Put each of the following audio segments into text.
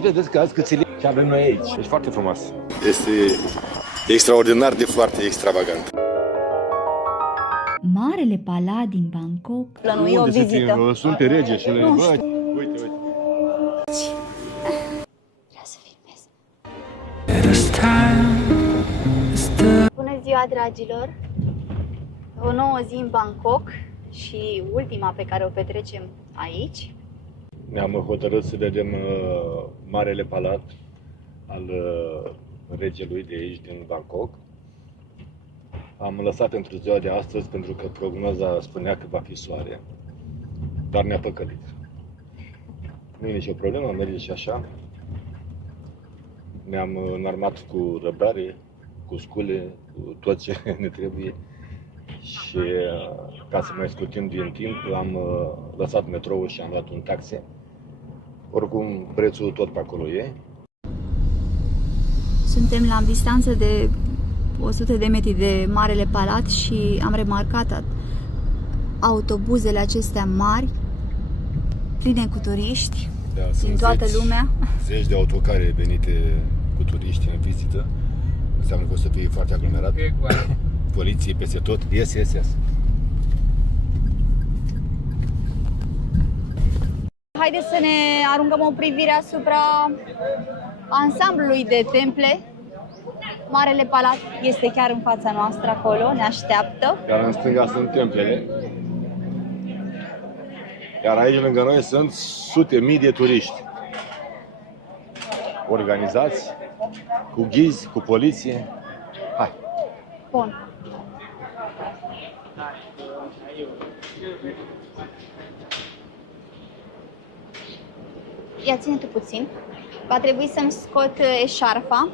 Vedeți că azi câți ce avem noi aici. Deci foarte frumos. Este extraordinar de foarte extravagant. Marele Palat din Bangkok. Plănui o vizită. Sunt pe rege și Nu știu. Uite. Vreau să filmez. Bună ziua, dragilor! O nouă zi în Bangkok și ultima pe care o petrecem aici. Ne-am hotărât să vedem Marele Palat al regelui de aici, din Bangkok. Am lăsat pentru ziua de astăzi pentru că prognoza spunea că va fi soare, dar ne-a păcălit. Nu e nicio problemă, merge și așa. Ne-am înarmat cu răbdare, cu scule, cu tot ce ne trebuie. Și ca să mai scurtim din timp, am lăsat metroul și am luat un taxi. Oricum, prețul tot pe acolo e. Suntem la distanță de 100 de metri de Marele Palat și am remarcat autobuzele acestea mari, pline cu turiști din toată lumea. Zeci de autocare venite cu turiști în vizită. Înseamnă că o să fie foarte aglomerat. Poliție peste tot. Yes. Haideți să ne aruncăm o privire asupra ansamblului de temple. Marele Palat este chiar în fața noastră acolo, ne așteaptă. Iar în stânga sunt templele. Iar aici lângă noi sunt sute mii de turiști. Organizați, cu ghizi, cu poliție. Hai! Bun. Ia ține tu puțin. Va trebui să-mi scot eșarfa,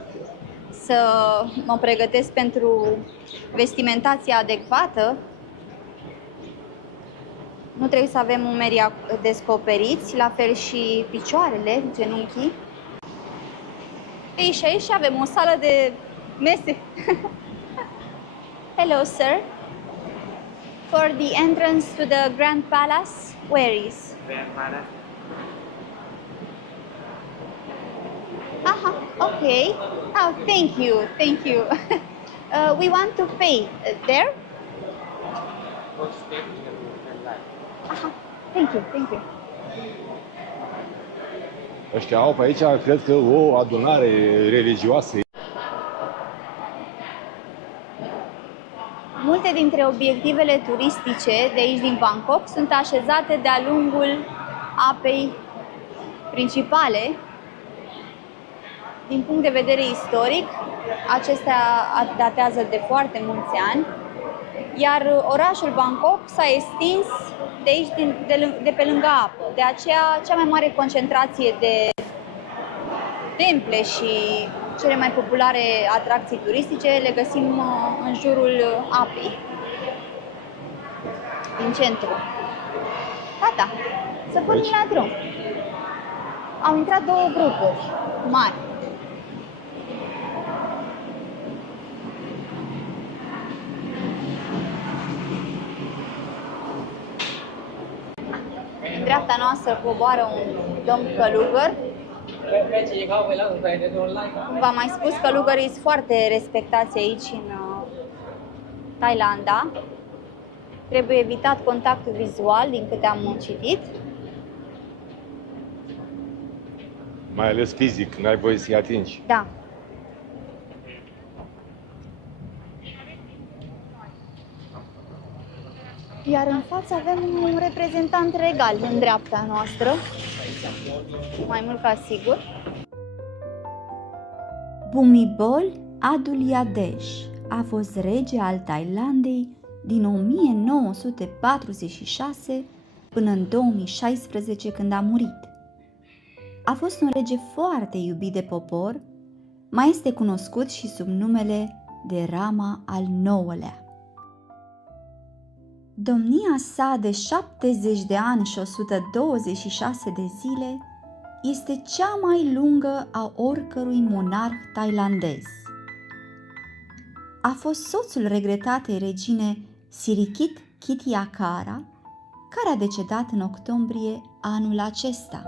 să mă pregătesc pentru vestimentația adecvată. Nu trebuie să avem umerii descoperiți, la fel și picioarele, genunchii. Ei, și aici avem o sală de mese. Hello, sir. For the entrance to the Grand Palace, where is? Grand Palace. Okay. Oh, thank you. We want to pay there. First step in the room and light. Thank you. Ăștia au pe aici, cred că, o adunare religioasă. Multe dintre obiectivele turistice de aici din Bangkok sunt așezate de-a lungul apei principale. Din punct de vedere istoric, acestea datează de foarte mulți ani, iar orașul Bangkok s-a extins de aici, de pe lângă apă. De aceea, cea mai mare concentrație de temple și cele mai populare atracții turistice le găsim în jurul apei, din centru. Gata, să pornim la drum. Au intrat două grupuri mari. În dreapta noastră coboară un domn călugăr. V-am mai spus, călugării sunt foarte respectați aici în Thailanda. Trebuie evitat contactul vizual, din câte am citit. Mai ales fizic, n-ai voie să-i atingi. Da. Iar în față avem un reprezentant regal în dreapta noastră, mai mult ca sigur. Bhumibol Adulyadej a fost rege al Thailandei din 1946 până în 2016, când a murit. A fost un rege foarte iubit de popor, mai este cunoscut și sub numele de Rama al IX-lea. Domnia sa de 70 de ani și 126 de zile este cea mai lungă a oricărui monarh thailandez. A fost soțul regretatei regine Sirikit Kitiakara, care a decedat în octombrie anul acesta.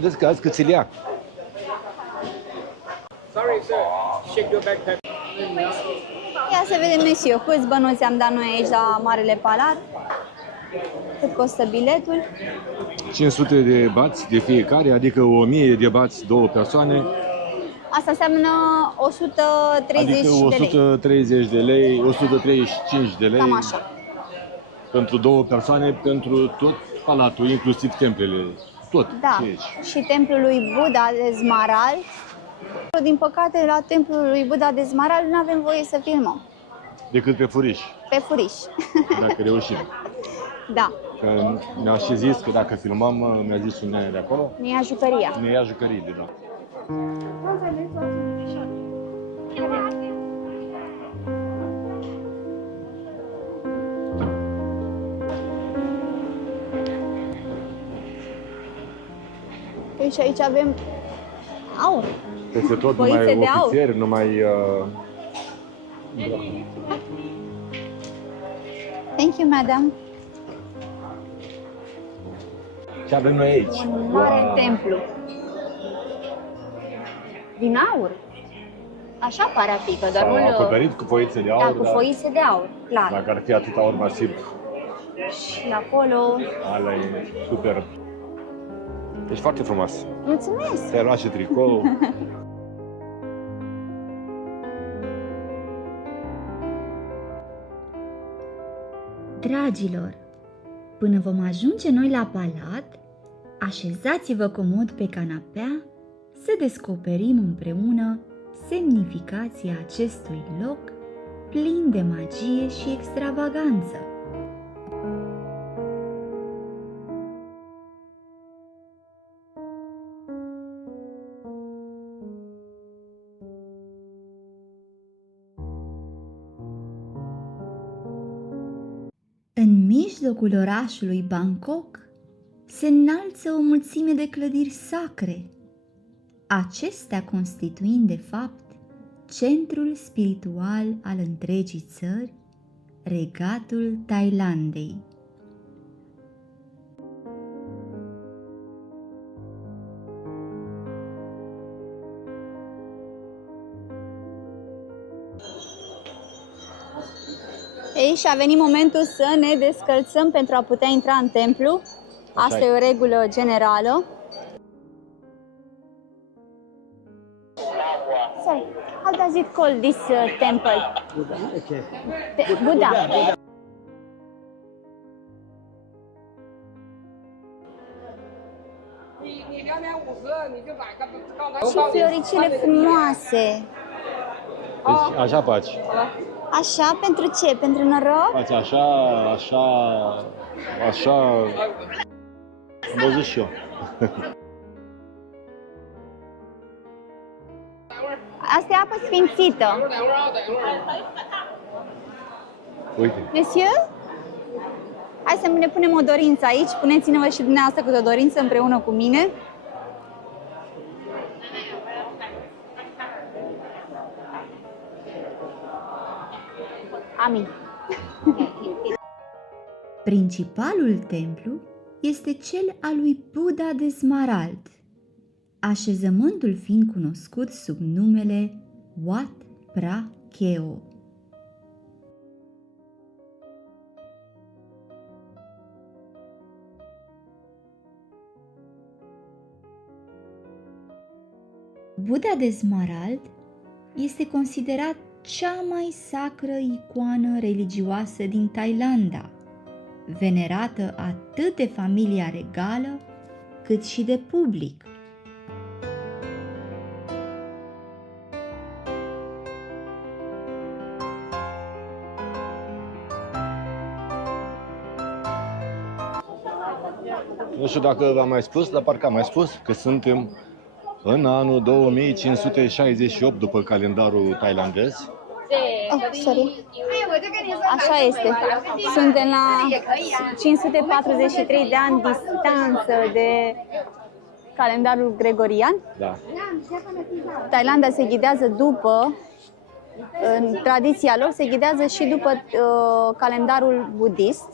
Vezi că azi cât ți-l ia. Sorry, sir. Check your backpack. Ia să vedem, monsieur, câți bănuți am dat noi aici la Marele Palat? Cât costă biletul? 500 de bați de fiecare, adică 1000 de bați, 2 persoane. Asta înseamnă 130 Adică de lei. 130 de lei, 135 de lei. Cam așa. Pentru 2 persoane, pentru tot palatul, inclusiv templele. Tot Da. ce e aici. Și templul lui Buddha de Smarald. Din păcate, la templul lui Buddha de Smarald nu avem voie să filmăm. Decât pe furiș, Pe furiș. dacă reușim. Da. Că mi-a și zis că dacă filmăm, mi-a zis un nene de acolo, Ne ia jucăria. ne ia jucăriile, da. Păi și aici avem aur. Peste tot Boițe numai de aur. ofițeri, numai... Thank you, madam. Ce avem noi aici? Un mare templu. Din aur. Așa pare a fi, că doar S-au nu acoperit cu foițe de aur, Da, cu foițe de aur, clar. Dacă ar fi atât aur masiv, Și acolo... ala e super. Ești foarte frumos. Mulțumesc! Ți-ai luat și tricou. Dragilor, până vom ajunge noi la palat, așezați-vă comod pe canapea să descoperim împreună semnificația acestui loc plin de magie și extravaganță. În mijlocul orașului Bangkok se înalță o mulțime de clădiri sacre, acestea constituind de fapt centrul spiritual al întregii țări, Regatul Thailandei. Ei, și a venit momentul să ne descălțăm pentru a putea intra în templu. Asta Așa e o regulă generală. Sorry, how does it call this temple? Buddha. Și floricile frumoase. Deci așa faci. Așa, pentru ce? Pentru noroc? Faci așa, așa, așa. Am văzut și eu. Asta e apă sfințită. Uite. Monsieur? Hai să ne punem o dorință aici. Puneți-ne-vă și dumneavoastră cu o dorință împreună cu mine. Amin. Principalul templu este cel al lui Buddha de Smarald, așezământul fiind cunoscut sub numele Wat Phra Keo. Buddha de Smarald este considerat cea mai sacră icoană religioasă din Thailanda, venerată atât de familia regală cât și de public. Nu știu dacă v-am mai spus, dar parcă am mai spus că suntem în anul 2568 după calendarul thailandez. Oh, sorry. Așa este. Suntem la 543 de ani distanță de calendarul gregorian. Da. Thailanda se ghidează după, în tradiția lor, se ghidează și după calendarul budist.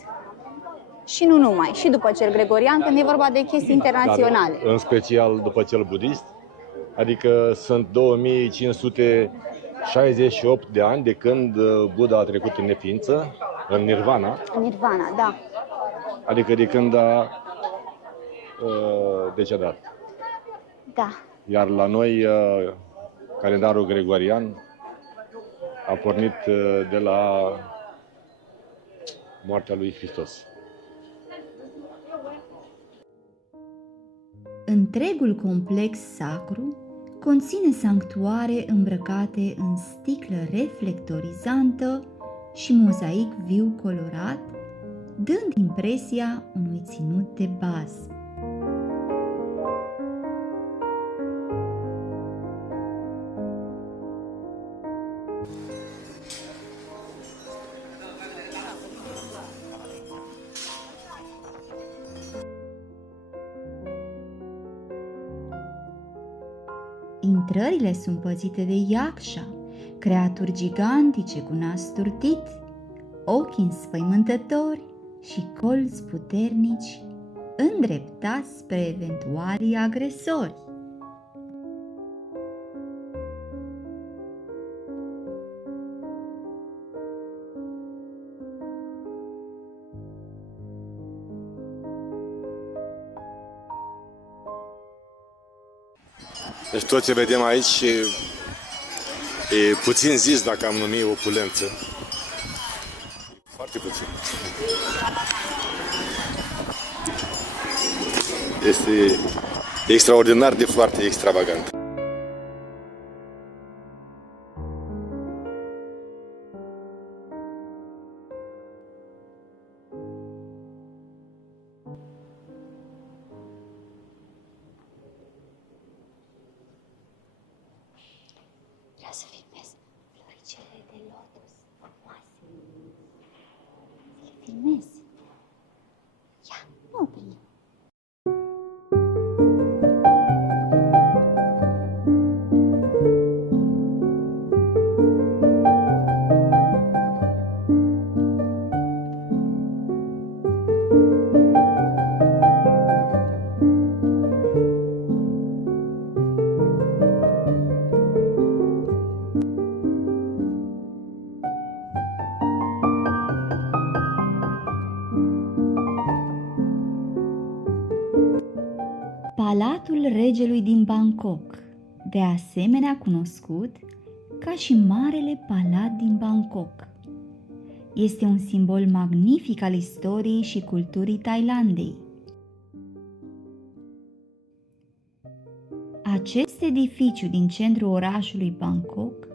și nu numai, și după cel gregorian, când e vorba de chestii internaționale. Dar, în special după cel budist, adică sunt 2568 de ani de când Buddha a trecut în neființă, în nirvana, Nirvana, da. adică de când a decedat. Da. Iar la noi, calendarul gregorian a pornit de la moartea lui Hristos. Întregul complex sacru conține sanctuare îmbrăcate în sticlă reflectorizantă și mozaic viu colorat, dând impresia unui ținut de bază. Intrările sunt păzite de Yaksha, creaturi gigantice cu nas turtit, ochi înspăimântători și colți puternici, îndreptați spre eventualii agresori. Deci tot ce vedem aici e puțin zis dacă am numit opulență. Foarte puțin. Este extraordinar de foarte extravagant. Vreau să filmez floricele de lotus frumoase. Să le filmez. Ia, mă opri. Palatul regelui din Bangkok, de asemenea cunoscut ca și Marele Palat din Bangkok, este un simbol magnific al istoriei și culturii Thailandei. Acest edificiu din centrul orașului Bangkok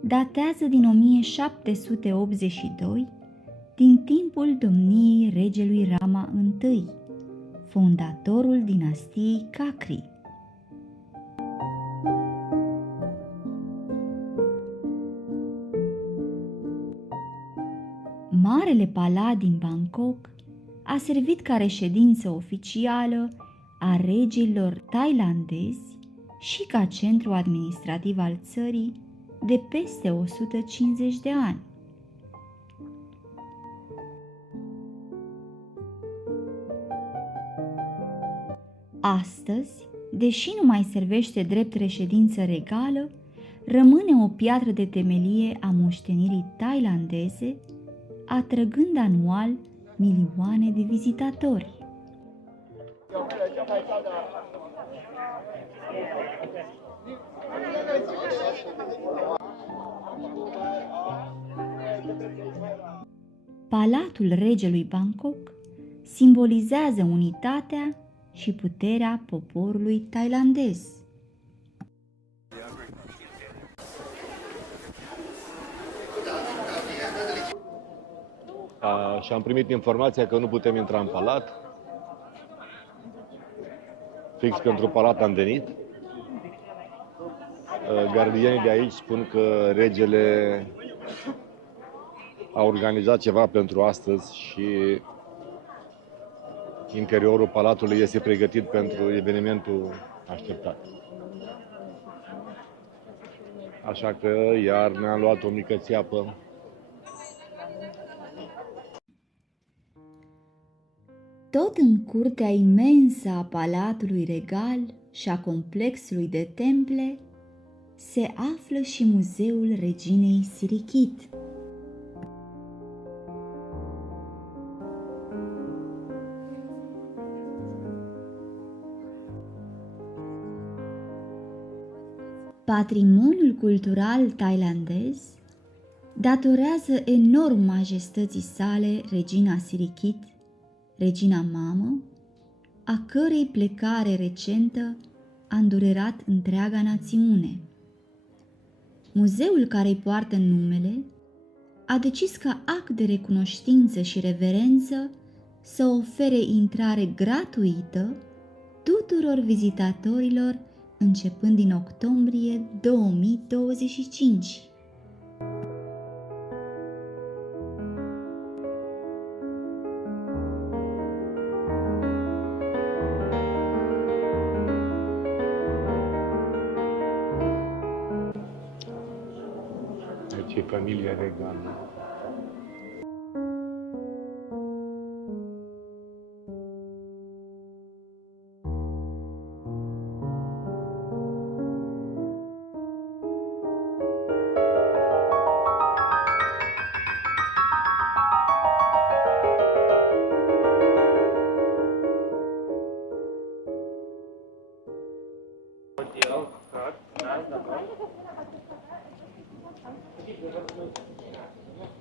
datează din 1782, din timpul domniei regelui Rama I, fondatorul dinastiei Kakri. Marele Palat din Bangkok a servit ca reședință oficială a regilor thailandezi și ca centru administrativ al țării de peste 150 de ani. Astăzi, deși nu mai servește drept reședință regală, rămâne o piatră de temelie a moștenirii thailandeze, atrăgând anual milioane de vizitatori. Palatul regelui Bangkok simbolizează unitatea și puterea poporului thailandez. Și am primit informația că nu putem intra în palat. Fix pentru palat am venit. Gardienii de aici spun că regele a organizat ceva pentru astăzi și interiorul palatului este pregătit pentru evenimentul așteptat. Așa că iar ne-am luat o mică țeapă. Tot în curtea imensă a Palatului Regal și a complexului de temple se află și Muzeul Reginei Sirichit. Patrimoniul cultural thailandez datorează enorm majestății sale regina Sirichit, regina mamă, a cărei plecare recentă a îndurerat întreaga națiune. Muzeul care îi poartă numele a decis ca act de recunoștință și reverență să ofere intrare gratuită tuturor vizitatorilor începând din octombrie 2025. Deci e familia regală.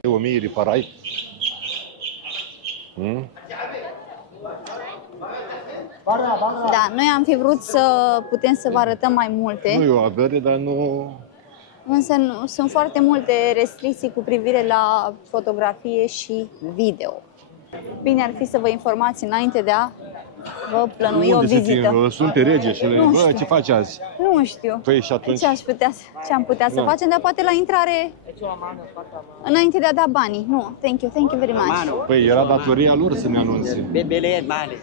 O mie riparai? Da, noi am fi vrut să putem să vă arătăm mai Nu multe, e o avere, dar nu... însă sunt foarte multe restricții cu privire la fotografie și video. Bine ar fi să vă informați înainte de a vă plănui o Unde să vizită. fim? Sunt pe rege și Nu bă, știu. ce faci azi? Nu știu. Păi și atunci? Ce am putea să Nu. facem, dar poate la intrare, înainte de a da banii. Nu, thank you very much. Păi era datoria lor să ne anunțe. Bebele male.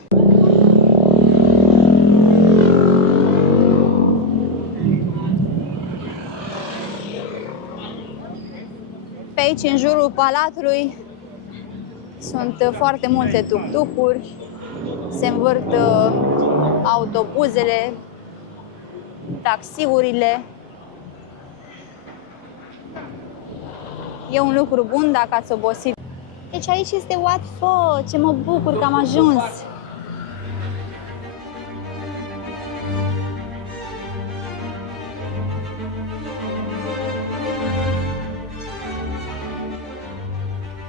Pe aici, în jurul palatului, sunt foarte multe tuk-tukuri, se învârt autobuzele, taxiurile. E un lucru bun dacă ați obosit. Deci aici este Wat Pho, ce mă bucur că am ajuns!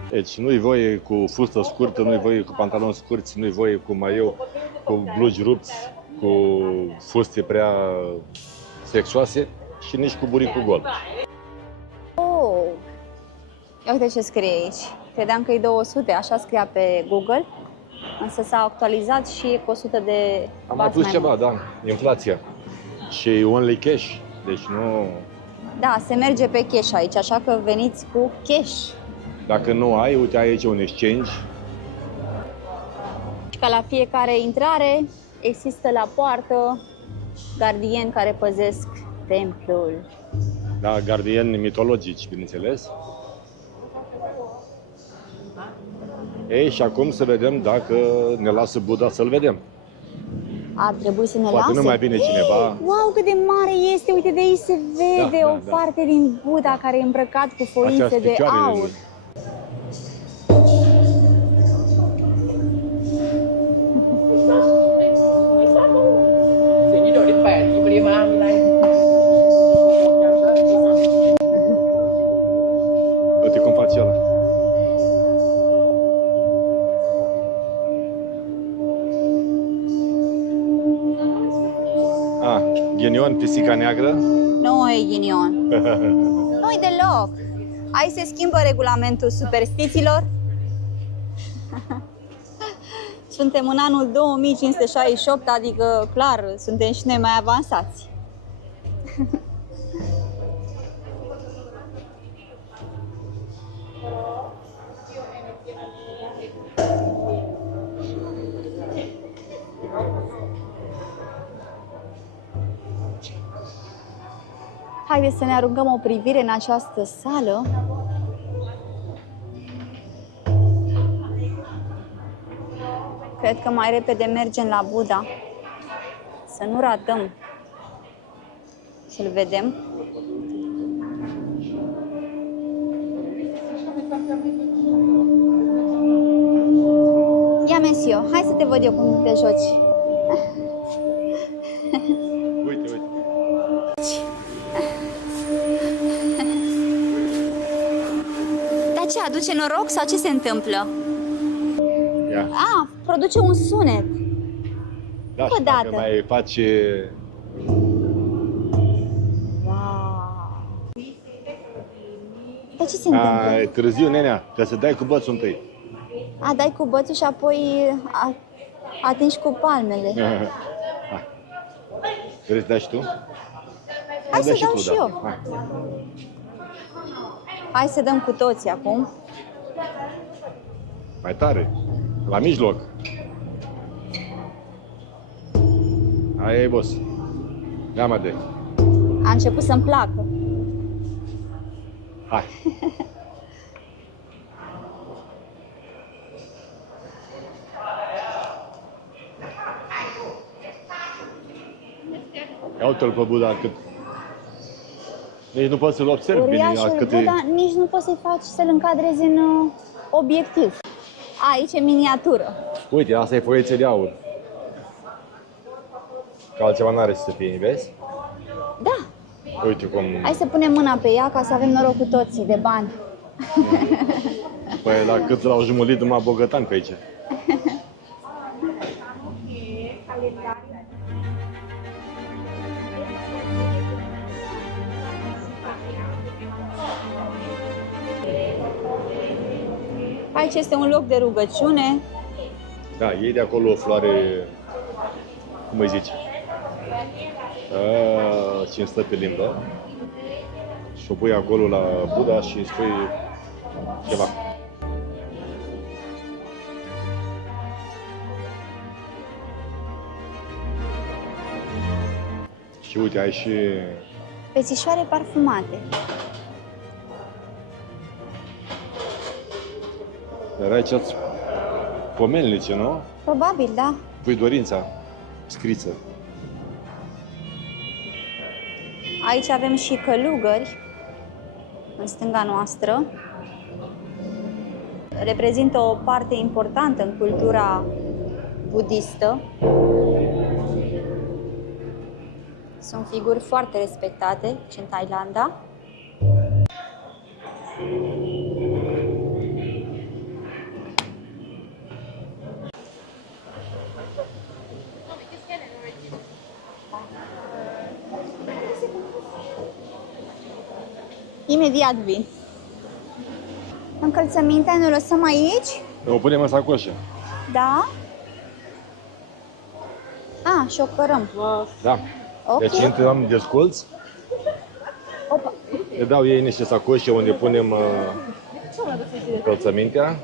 Deci nu-i voie cu fustă scurtă, nu-i voie cu pantaloni scurți, nu-i voie cu maieu, cu blugi rupți, cu fuste prea sexoase și nici cu buricul gol. Oh! Ia uite ce scrie aici. Credeam că e 200, așa scria pe Google, însă s-a actualizat și e cu 100 de Am mai bați pus mai ceva, mult. da, inflația. Și only cash, deci nu... Da, se merge pe cash aici, așa că veniți cu cash. Dacă nu ai, uite aici un exchange. Ca la fiecare intrare există la poartă gardieni care păzesc templul. Da, gardieni mitologici, bineînțeles. Ei, și acum să vedem dacă ne lasă Buddha să-l vedem. Ar trebui să ne Poate lase. nu mai vine cineva. Wow, cât de mare este! Uite, de aici se vede Da, o da. parte din Buddha care e îmbrăcat cu Astea foițe sunt de picioarele aur. lui.สิ่งที่โดดที่8ที่ปริมาณอะไร Uite cum face ăla. Ghinion, pisica neagră. Nu e ghinion. Nu-i deloc. Aici se schimbă regulamentul superstițiilor. Suntem în anul 2568, adică, clar, suntem și noi mai avansați. Haideți să ne aruncăm o privire în această sală. Că Cred că mai repede mergem la Buddha. Să nu ratăm să-l vedem. Ia, Mesio, hai să te văd eu cum te joci. Uite, uite. Dar ce, aduce noroc sau ce se întâmplă? Ia. Produce un sunet. Da, Încă și o dacă dată. mai face... Wow. Dar ce se întâmplă? E târziu, nenea, că să dai cu bățul întâi. Dai cu bățul și apoi atingi cu palmele. Hai. Vrei să dai și tu? Hai să dai dau tu, și da. eu. Hai. Hai să dăm cu toții acum. Mai tare. La mijloc. Aia e, boss. Ia-mă de. A început să-mi placă. Hai. Ia uite-l pe Buddha cât... Nici nu poți să-l observi bine. Uriașul cât Buddha nici nu poți să-i faci să-l încadrezi în obiectiv. Aici e miniatură. Uite, asta e foiețe de aur. Că altceva n-are să fie, vezi? Da, Uite cum... hai să punem mâna pe ea ca să avem noroc cu toții de bani. Păi la cât l-au jumulit numai bogătani pe aici. Aici este un loc de rugăciune. Da, iei de acolo o floare, cum îi zice? Ce stă pe limbă. Și o pui acolo la Buddha și îi spui ceva. Și uite, ai și... Pețișoare parfumate. Dar aici pomelnice, nu? Probabil, da. Pui dorința scrisă. Aici avem și călugări, în stânga noastră. Reprezintă o parte importantă în cultura budistă. Sunt figuri foarte respectate și în Thailanda. Imediat vin. Încălțămintea ne lăsăm aici? O punem în sacoșă. Da? Și o cărăm. Da. Ok. Deci intrăm de scolți, Opa. le dau ei niște sacoșe unde punem încălțămintea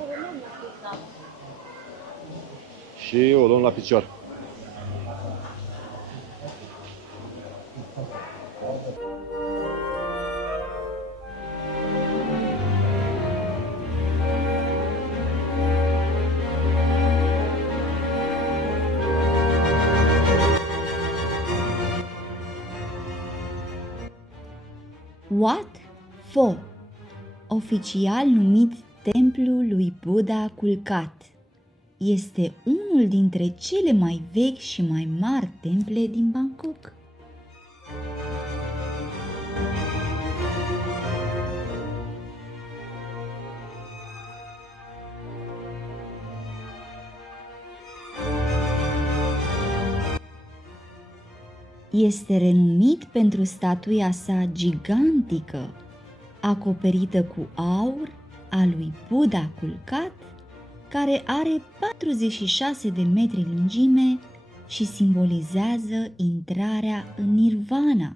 și o luăm la picior. Wat Pho, oficial numit Templul lui Buddha culcat, este unul dintre cele mai vechi și mai mari temple din Bangkok. Este renumit pentru statuia sa gigantică, acoperită cu aur, a lui Buddha culcat, care are 46 de metri lungime și simbolizează intrarea în Nirvana.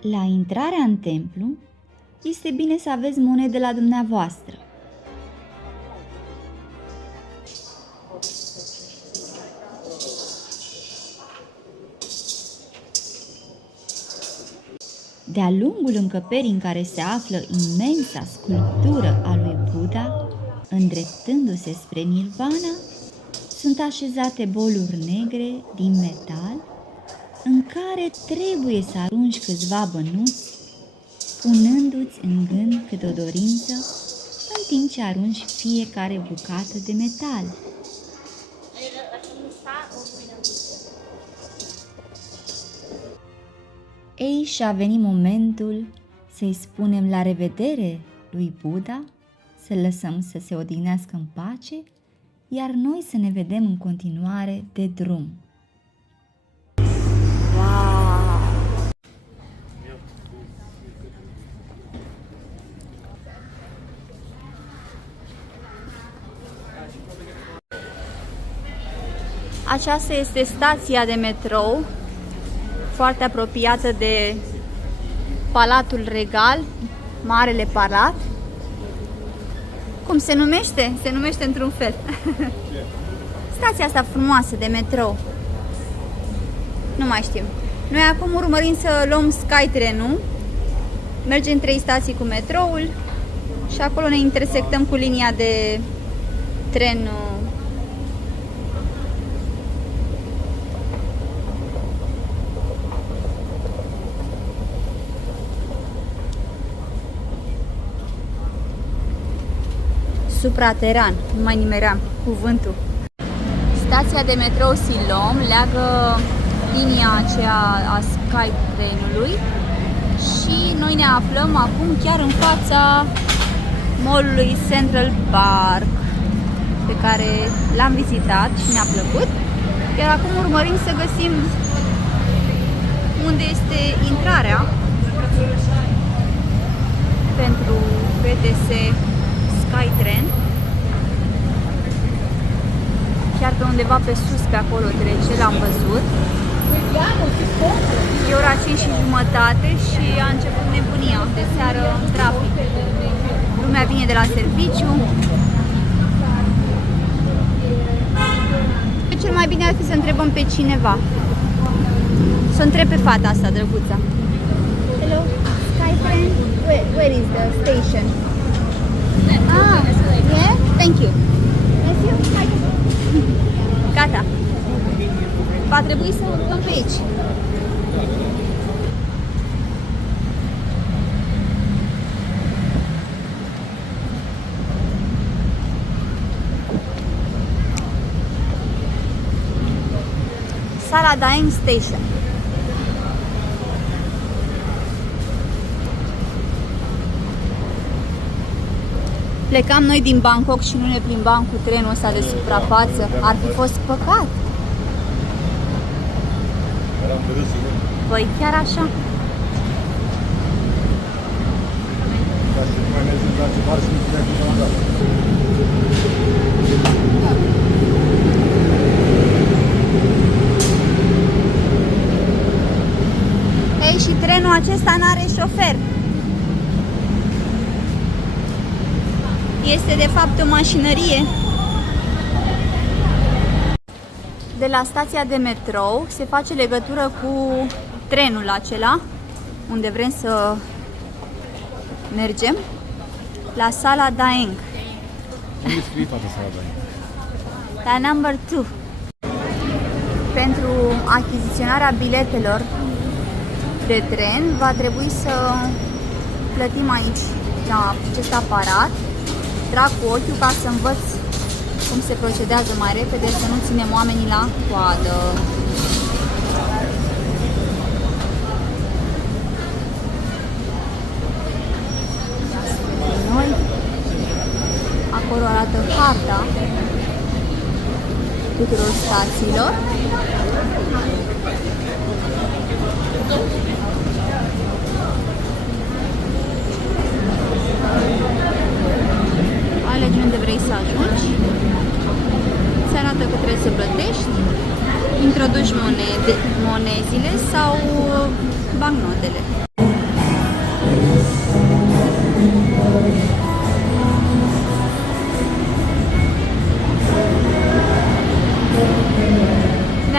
La intrarea în templu, este bine să aveți monede la dumneavoastră. De-a lungul încăperii în care se află imensa sculptură a lui Buddha, îndreptându-se spre Nirvana, sunt așezate boluri negre din metal în care trebuie să arunci câțiva bănuți, punându-ți în gând câte o dorință, în timp ce arunci fiecare bucată de metal. Ei, și-a venit momentul să-i spunem la revedere lui Buddha, să-l lăsăm să se odihnească în pace, iar noi să ne vedem în continuare de drum. Aceasta este stația de metrou, foarte apropiată de Palatul Regal, Marele Palat. Cum se numește? Se numește într-un fel. Stația asta frumoasă de metrou. Nu mai știm. Noi acum urmărim să luăm Skytrain-ul. Mergem 3 stații cu metroul și acolo ne intersectăm cu linia de tren suprateran, nu mai nimeream cuvântul. Stația de metrou Silom leagă linia aceea a Skytrain-ului și noi ne aflăm acum chiar în fața mall-ului Central Park, pe care l-am vizitat și ne-a plăcut. Iar acum urmărim să găsim unde este intrarea pentru BTS Skytrain. Chiar pe undeva pe sus, pe acolo trece, l-am văzut. E ora 5:30 și a început nebunia de seară în trafic. Lumea vine de la serviciu. Cel mai bine ar fi să întrebăm pe cineva. Să întreb pe fata asta drăguța. Hello, Skytrain, where is the station? Ah, yeah? Thank you. Gata. Va trebui să urcăm pe aici. Sala Daeng Station. Plecam noi din Bangkok și nu ne plimbam cu trenul ăsta de suprafață. Ar fi fost păcat. Păi chiar așa. Ei, și trenul acesta n-are șofer. Este de fapt o mașinărie. De la stația de metrou se face legătură cu trenul acela unde vrem să mergem, la sala Daeng. Unde scrie toată sala Daeng? La number 2. Pentru achiziționarea biletelor de tren va trebui să plătim aici la acest aparat. Trag cu ochiul ca să învăț cum se procedează mai repede, să nu ținem oamenii la coadă. Noi. Acolo arată harta tuturor stațiilor. Alegi unde vrei să ajungi, îți arată că trebuie să plătești, introduci monezile sau bancnotele.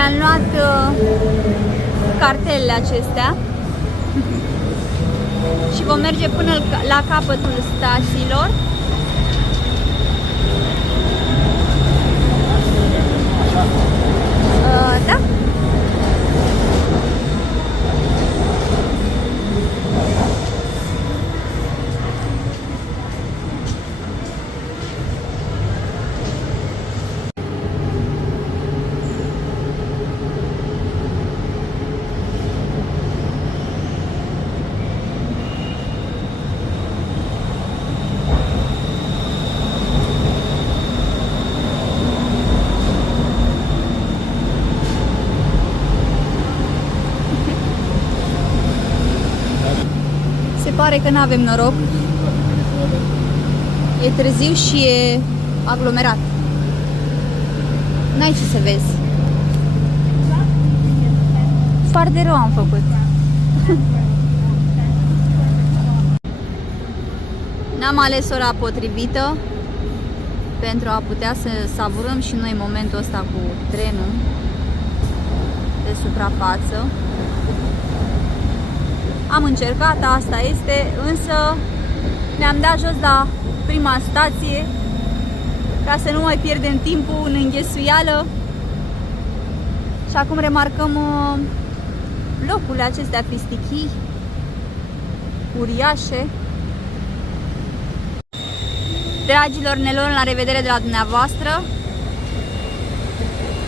Mi-am luat cartelele acestea și vom merge până la capătul stațiilor. Da? Se pare că nu avem noroc. E târziu și e aglomerat. N-ai ce să vezi. Foarte rău am făcut. N-am ales ora potrivită pentru a putea să savurăm și noi momentul ăsta cu trenul de suprafață. Am încercat, asta este, însă ne-am dat jos la prima stație ca să nu mai pierdem timpul în înghesuială. Și acum remarcăm locurile acestea fistichii, uriașe. Dragilor, ne luăm la revedere de la dumneavoastră.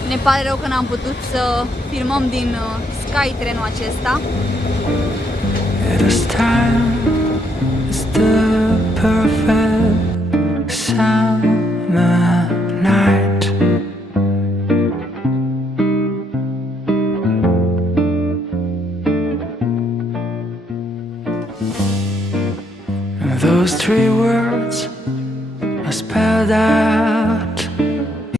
Ne pare rău că n-am putut să filmăm din Sky trenul acesta. This time is the perfect summer night. And those three words are spelled out